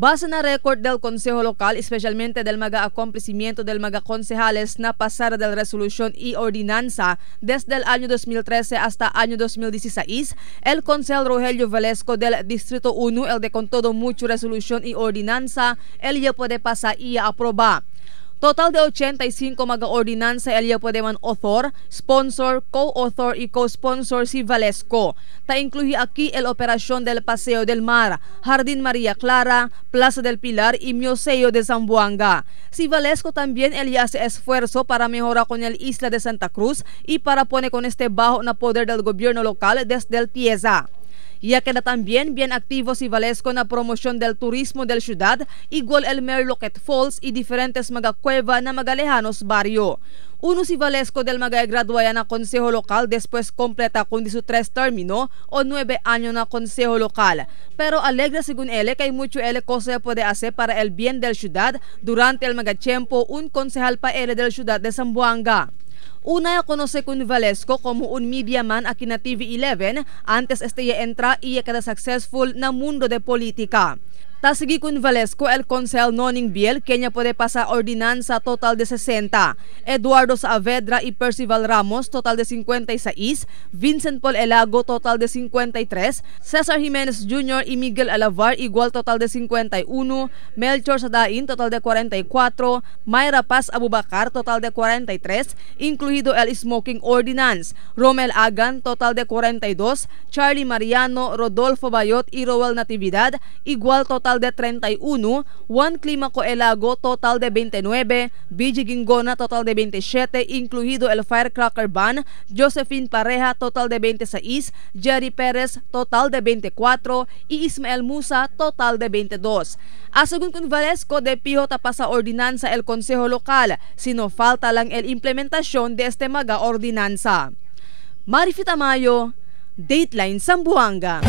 Base na record del Consejo Local, especialmente del mga acontecimiento del mga concejales na pasada del resolución y ordinanza desde el año 2013 hasta año 2016, el concejal Rogelio Velasco del Distrito 1, el de con todo mucho resolución y ordinanza, el ya puede pasar y aprobar. Total de 85 mga ordinansa el ya puede man author, sponsor, co-author y co-sponsor si Velasco. Ta incluye aquí el operación del Paseo del Mar, Jardín María Clara, Plaza del Pilar y Museo de Zamboanga. Si Velasco también el ya hace esfuerzo para mejorar con el Isla de Santa Cruz y para poner con este bajo na poder del gobierno local desde el Tiesa. Ya queda también bien activo si Velasco na promoción del turismo del ciudad, igual el Merloquet Falls y diferentes mga cueva na mga lejanos barrio. Uno si Velasco del mga graduaya na Consejo Local después completa con su 3 término o 9 años na Consejo Local. Pero alegra según él que hay mucho él cosa puede hacer para el bien del ciudad durante el mga tiempo un concejal pa él del ciudad de Zamboanga. Una conoce con Velasco como un media man aquí na TV11 antes ya entra y queda successful na mundo de política. Tasigi con Velasco el concejal Noning Biel que niya puede pasar ordinanza total de 60, Eduardo Saavedra y Percival Ramos total de 56, Vincent Paul Elago total de 53, Cesar Jimenez Jr. y Miguel Alavar igual total de 51, Melchor Sadain total de 44, Mayra Paz Abubakar total de 43, incluido el Smoking Ordinance, Romel Agan total de 42, Charlie Mariano, Rodolfo Bayot y Roel Natividad igual total de 31, Juan Climaco Elago total de 29, BG Gingona total de 27, incluido el Firecracker Ban, Josephine Pareja total de 26, Jerry Perez total de 24 y Ismael Musa total de 22. Asegun con Velasco de piho tapasa ordinanza el Consejo Local, sino falta lang el implementación de este mga ordinanza. Marifita Mayo, Dateline Zamboanga.